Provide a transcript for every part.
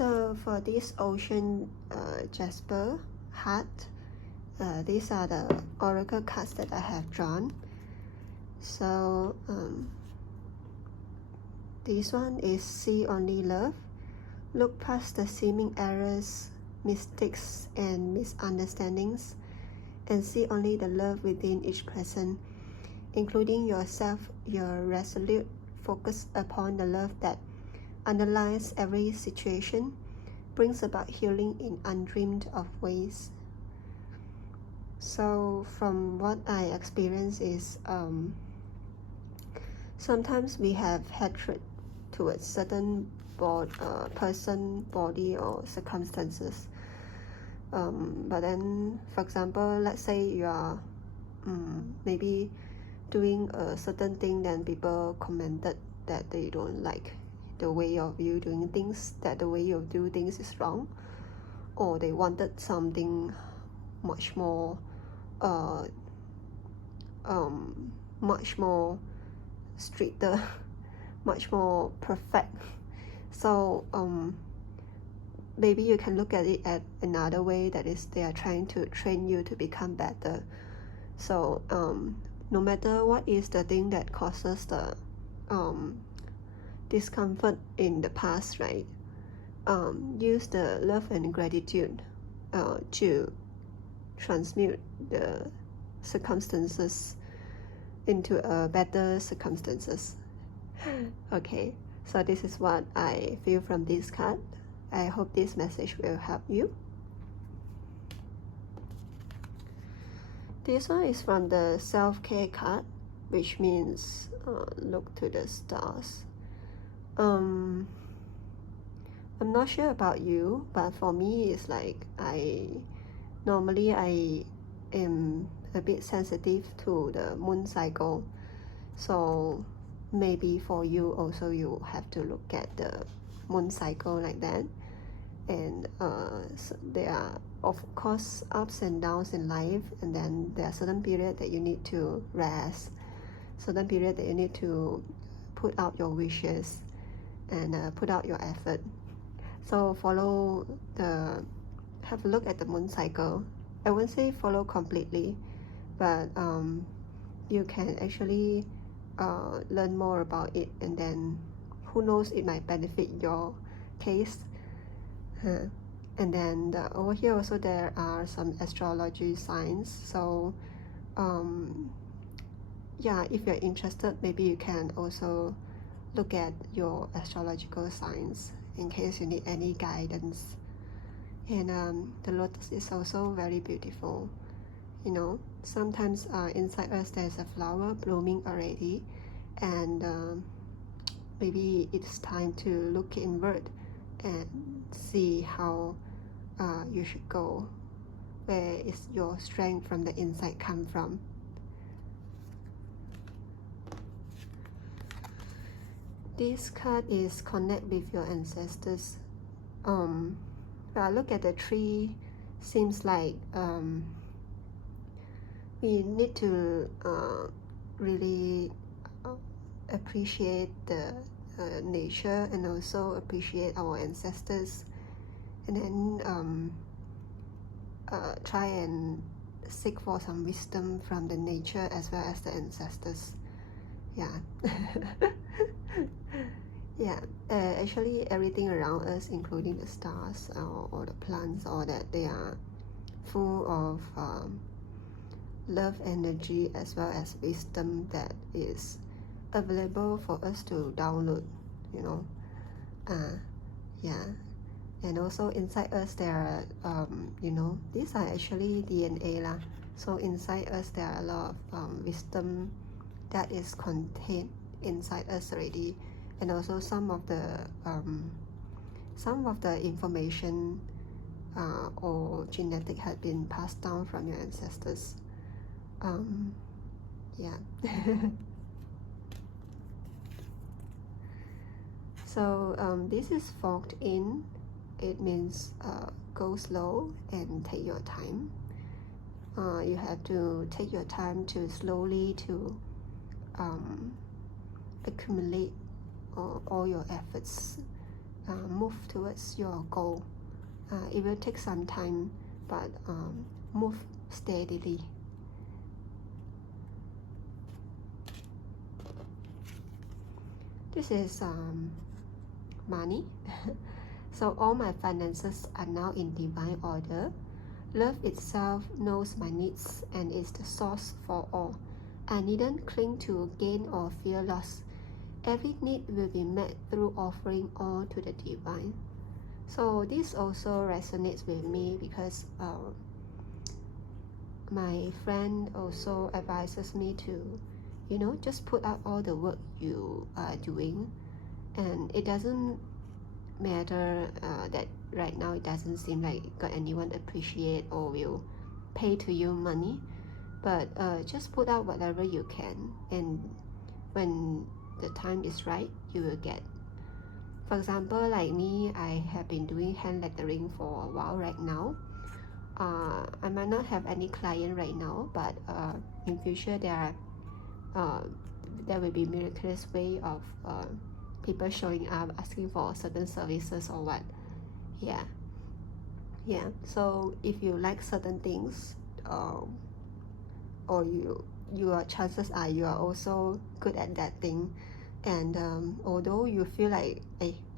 So for this ocean Jasper Heart, these are the oracle cards that I have drawn. So this one is see only love. Look past the seeming errors, mistakes, and misunderstandings, and see only the love within each person, including yourself. Your resolute focus upon the love that underlies every situation brings about healing in undreamed of ways. So from what I experience is sometimes we have hatred towards certain person, body, or circumstances. But then, for example, let's say you are maybe doing a certain thing, then people commented that they don't like the way of you doing things, that the way you do things is wrong, or they wanted something much more much more stricter, much more perfect. So maybe you can look at it at another way, that is they are trying to train you to become better. So no matter what is the thing that causes the discomfort in the past, right? Use the love and gratitude to transmute the circumstances into a better circumstances. Okay, so this is what I feel from this card. I hope this message will help you. This one is from the self-care card, which means look to the stars. I'm not sure about you, but for me it's like I am a bit sensitive to the moon cycle. So maybe for you also, you have to look at the moon cycle like that. And so there are of course ups and downs in life, and then there are certain periods that you need to rest, certain period that you need to put out your wishes and put out your effort. So have a look at the moon cycle. I won't say follow completely, but you can actually learn more about it, and then who knows, it might benefit your case. And then over here also there are some astrology signs. So yeah, if you're interested, maybe you can also look at your astrological signs in case you need any guidance. And the lotus is also very beautiful. You know, sometimes inside us there's a flower blooming already, and maybe it's time to look inward and see how you should go. Where is your strength from the inside come from? This card is connect with your ancestors. When I look at the tree, seems like we need to really appreciate the nature, and also appreciate our ancestors, and then try and seek for some wisdom from the nature as well as the ancestors. Yeah. Yeah, actually everything around us, including the stars or the plants, all that, they are full of love energy as well as wisdom that is available for us to download, you know. Yeah, and also inside us there are you know, these are actually DNA lah. So inside us there are a lot of wisdom that is contained inside us already, and also some of the information or genetic had been passed down from your ancestors. Yeah. So this is fogged in. It means go slow and take your time. You have to take your time to slowly to accumulate all your efforts move towards your goal. It will take some time, but move steadily. This is money. So all my finances are now in divine order. Love itself knows my needs and is the source for all. I needn't cling to gain or fear loss. Every need will be met through offering all to the divine. So this also resonates with me because my friend also advises me to, just put out all the work you are doing, and it doesn't matter that right now it doesn't seem like got anyone appreciate or will pay to you money, but just put out whatever you can, and when the time is right, you will get. For example, like me, I have been doing hand lettering for a while right now. I might not have any client right now, but in future there will be miraculous way of people showing up asking for certain services or what. Yeah. So if you like certain things, or your chances are you are also good at that thing, and although you feel like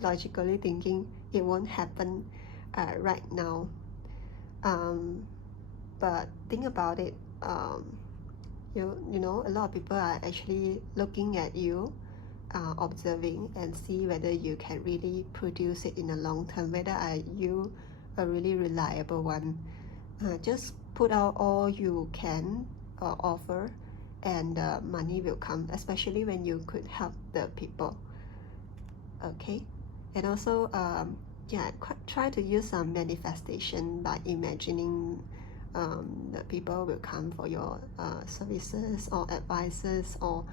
logically thinking it won't happen right now, but think about it. A lot of people are actually looking at you, observing and see whether you can really produce it in the long term, whether are you a really reliable one. Just put out all you can offer, and money will come, especially when you could help the people. Okay. And also try to use some manifestation by imagining the people will come for your services or advices or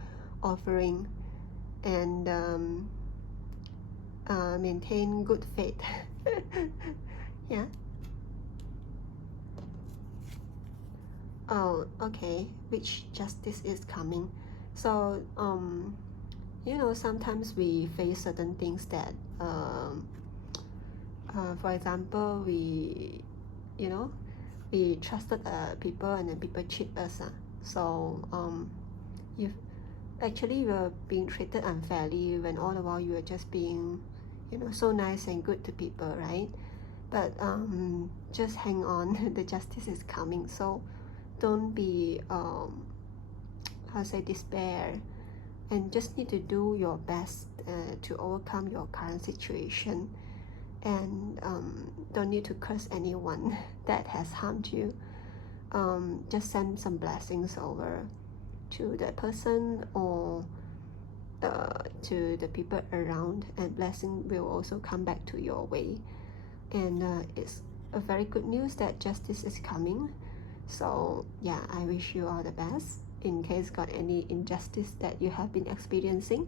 offering, and maintain good faith. Yeah. Oh, okay. Which justice is coming? So sometimes we face certain things that for example, we trusted people and then people cheat us. So you were being treated unfairly when all the while you were just being so nice and good to people, right? But just hang on. The justice is coming. So don't be despair, and just need to do your best to overcome your current situation, and don't need to curse anyone that has harmed you. Just send some blessings over to that person or to the people around, and blessing will also come back to your way. And it's a very good news that justice is coming. So yeah, I wish you all the best in case got any injustice that you have been experiencing.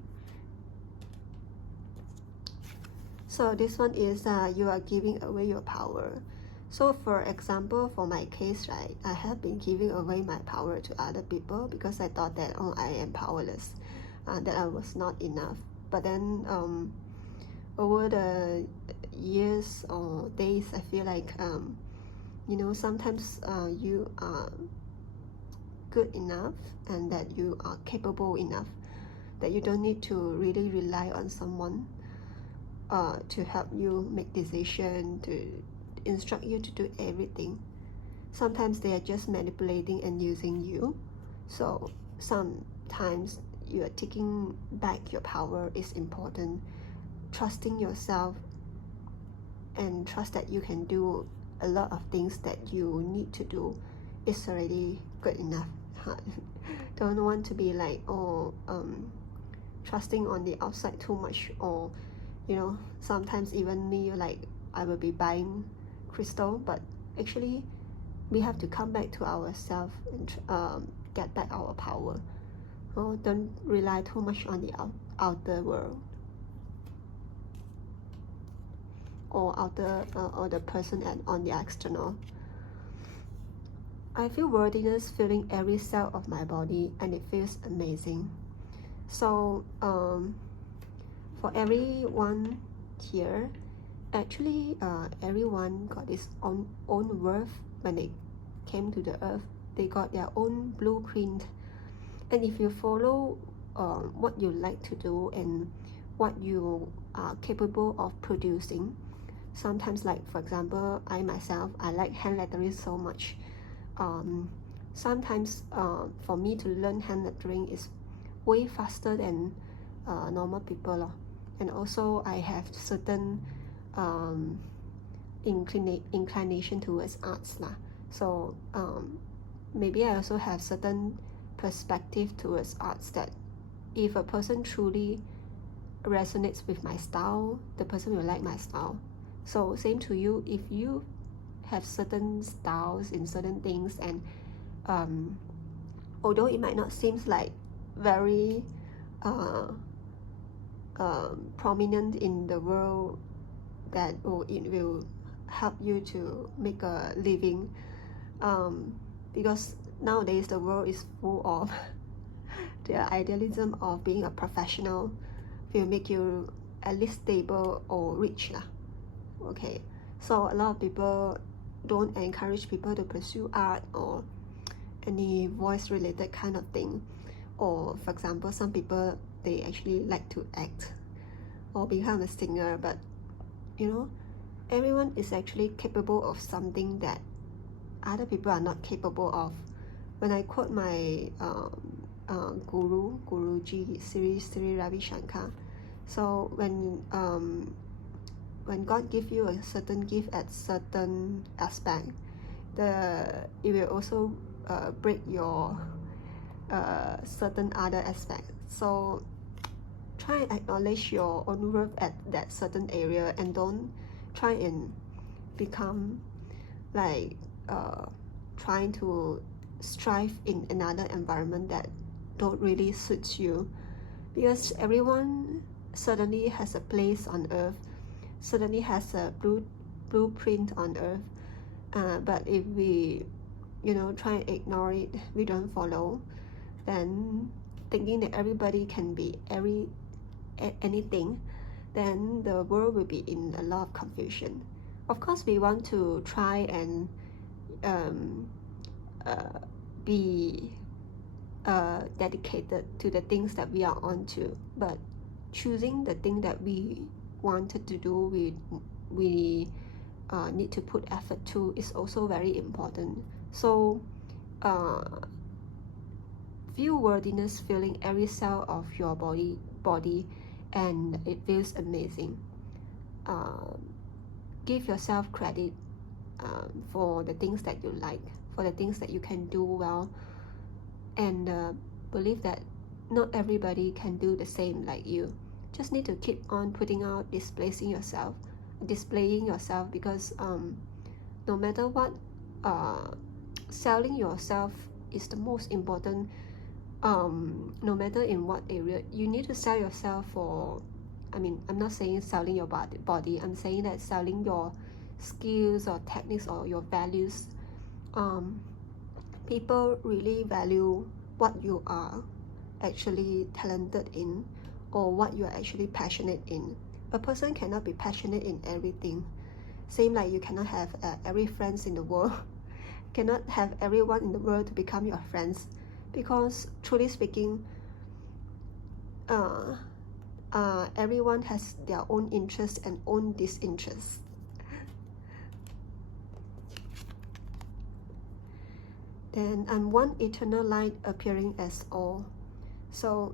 So this one is you are giving away your power. So for example, for my case, right, I have been giving away my power to other people because I thought that I am powerless, that I was not enough. But then over the years or days, I feel like sometimes you are good enough and that you are capable enough that you don't need to really rely on someone to help you make decisions, to instruct you to do everything. Sometimes they are just manipulating and using you. So sometimes you are taking back your power is important. Trusting yourself and trust that you can do a lot of things that you need to do is already good enough. Don't want to be like trusting on the outside too much, or sometimes even me, like I will be buying crystal, but actually we have to come back to ourselves and get back our power. Don't rely too much on the outer world or or the person on the external. I feel worthiness filling every cell of my body, and it feels amazing. So for everyone here, actually everyone got his own worth. When they came to the earth, they got their own blueprint, and if you follow what you like to do and what you are capable of producing, sometimes, like for example, I myself, I like hand lettering so much. Sometimes for me to learn hand lettering is way faster than normal people. And also I have certain inclination towards arts. So maybe I also have certain perspective towards arts, that if a person truly resonates with my style, the person will like my style. So same to you, if you have certain styles in certain things, and although it might not seem like very prominent in the world, that it will help you to make a living, because nowadays the world is full of the idealism of being a professional will make you at least stable or rich. Okay, so a lot of people don't encourage people to pursue art or any voice related kind of thing. Or for example, some people, they actually like to act or become a singer, but everyone is actually capable of something that other people are not capable of. When I quote my Guruji Sri Ravi Shankar, so when God gives you a certain gift at certain aspect, it will also break your certain other aspect. So try and acknowledge your own worth at that certain area, and don't try and become like trying to strive in another environment that don't really suit you, because everyone certainly has a place on earth, certainly has a blueprint on earth, but if we try and ignore it, we don't follow, then thinking that everybody can be anything, then the world will be in a lot of confusion. Of course, we want to try and be dedicated to the things that we are on to, but choosing the thing that we wanted to do, we need to put effort to, is also very important. So feel worthiness filling every cell of your body, and it feels amazing. Give yourself credit for the things that you like, for the things that you can do well, and believe that not everybody can do the same like you. Just need to keep on putting out, displaying yourself, because no matter what, selling yourself is the most important. No matter in what area, you need to sell yourself for, I'm not saying selling your body, I'm saying that selling your skills or techniques or your values. People really value what you are actually talented in, or what you are actually passionate in. A person cannot be passionate in everything. Same like you cannot have every friends in the world, cannot have everyone in the world to become your friends, because truly speaking, everyone has their own interests and own disinterests. Then I'm one eternal light appearing as all. So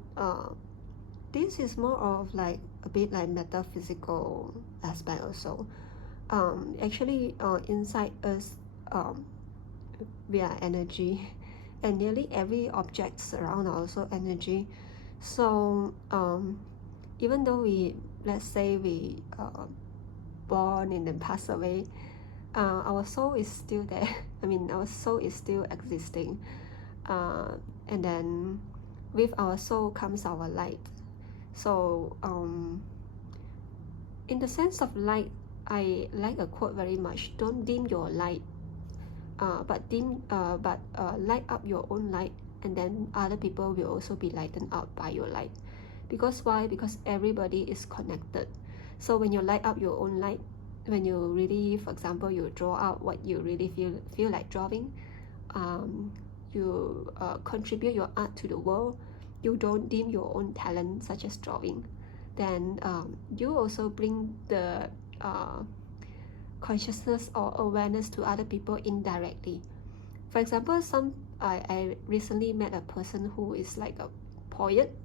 this is more of like a bit like metaphysical aspect also. Actually inside us, we are energy, and nearly every object around also energy. So even though let's say we born and then pass away, our soul is still there. Our soul is still existing, and then with our soul comes our light. So in the sense of light, I like a quote very much: don't dim your light, but light up your own light, and then other people will also be lightened up by your light. Because why? Because everybody is connected. So when you light up your own light, when you really, for example, you draw out what you really feel like drawing, you contribute your art to the world, you don't dim your own talent such as drawing, then you also bring the consciousness or awareness to other people indirectly. For example, I recently met a person who is like a poet,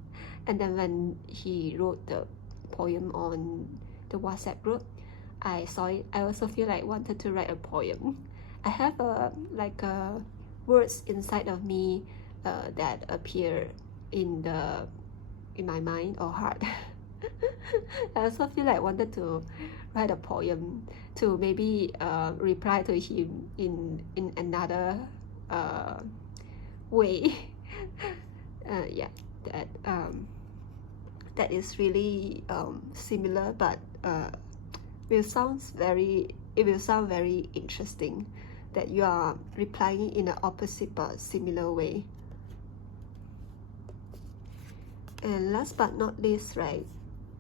and then when he wrote the poem on the WhatsApp group, I saw it. I also feel like wanted to write a poem. I have words inside of me that appear in my mind or heart. I also feel like wanted to write a poem to maybe reply to him in another way. Yeah, that is really similar, but it will sound very interesting that you are replying in an opposite but similar way. And last but not least, right,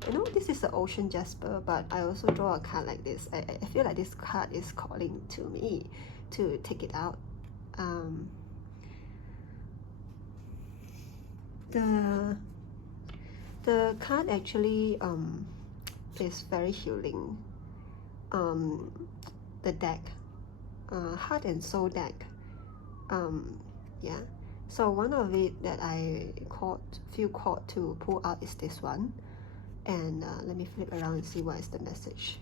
I know this is the Ocean Jasper, but I also draw a card like this. I feel like this card is calling to me to take it out. The card actually is very healing. The deck, Heart and Soul deck. Yeah. So one of it that I feel called to pull out is this one. And let me flip around and see what is the message.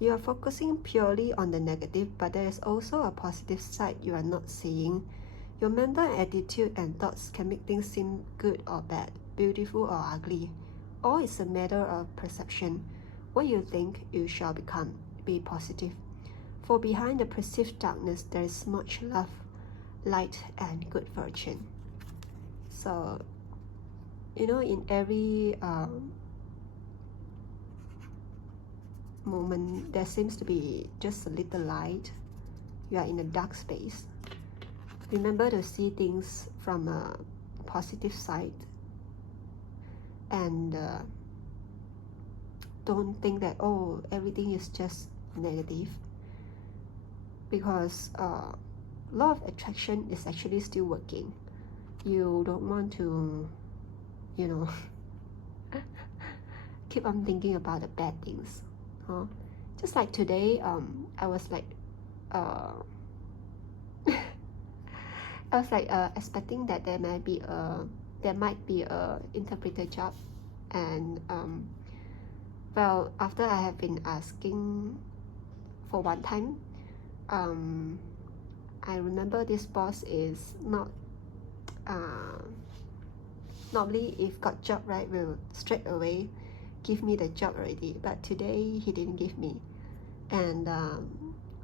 You are focusing purely on the negative, but there is also a positive side you are not seeing. Your mental attitude and thoughts can make things seem good or bad, beautiful or ugly. All is a matter of perception. What you think, you shall become. Be positive. For behind the perceived darkness, there is much love, light, and good fortune. So, you know, in every moment, there seems to be just a little light. You are in a dark space. Remember to see things from a positive side, and don't think that, oh, everything is just negative, because law of attraction is actually still working. You don't want to, you know, keep on thinking about the bad things. Just like today, I was like expecting that there might be a interpreter job, and well, after I have been asking for one time, I remember this boss is not normally if got job, right, will straight away give me the job already, but today he didn't give me. And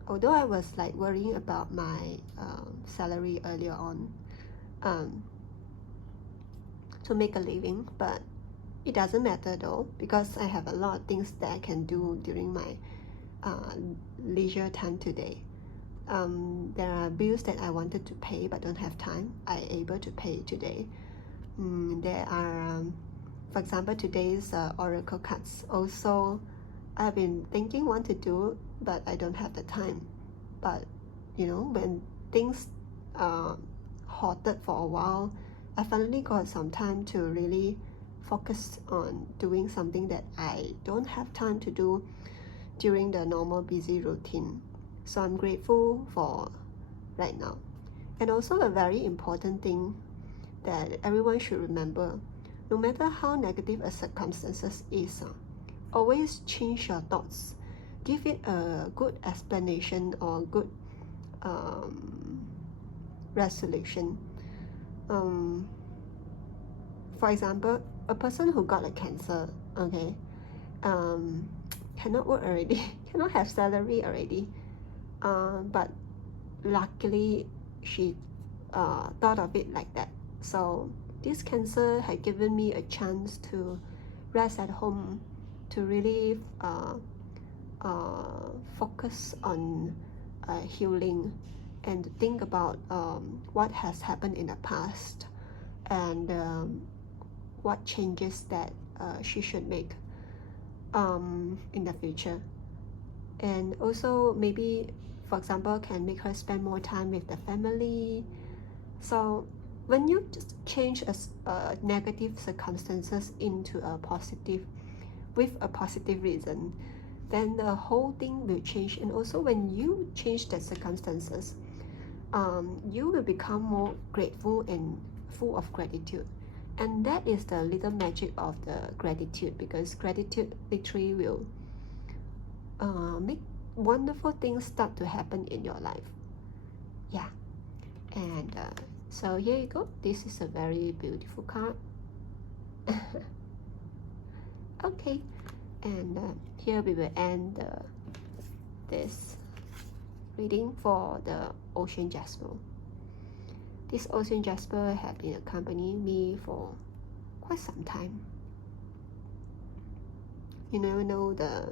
although I was like worrying about my salary earlier on to make a living, but it doesn't matter though, because I have a lot of things that I can do during my leisure time today. There are bills that I wanted to pay but don't have time. I'm able to pay today. There are, for example, today's oracle cards. Also, I've been thinking what to do, but I don't have the time. But you know, when things halted for a while, I finally got some time to really focus on doing something that I don't have time to do during the normal busy routine. So I'm grateful for right now. And also a very important thing that everyone should remember, no matter how negative a circumstances is, always change your thoughts. Give it a good explanation or good resolution. For example, a person who got a cancer, okay, cannot work already, cannot have salary already, but luckily she thought of it like that. So this cancer had given me a chance to rest at home, to really focus on healing and think about what has happened in the past, and what changes that she should make in the future. And also maybe, for example, can make her spend more time with the family. So when you just change a negative circumstances into a positive, with a positive reason, then the whole thing will change. And also when you change the circumstances, you will become more grateful and full of gratitude. And that is the little magic of the gratitude, because gratitude literally will make wonderful things start to happen in your life. Yeah. And so here you go. This is a very beautiful card. Okay, and here we will end this reading for the Ocean Jasper. This Ocean Jasper has been accompanying me for quite some time. You never know the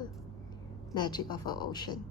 magic of an ocean.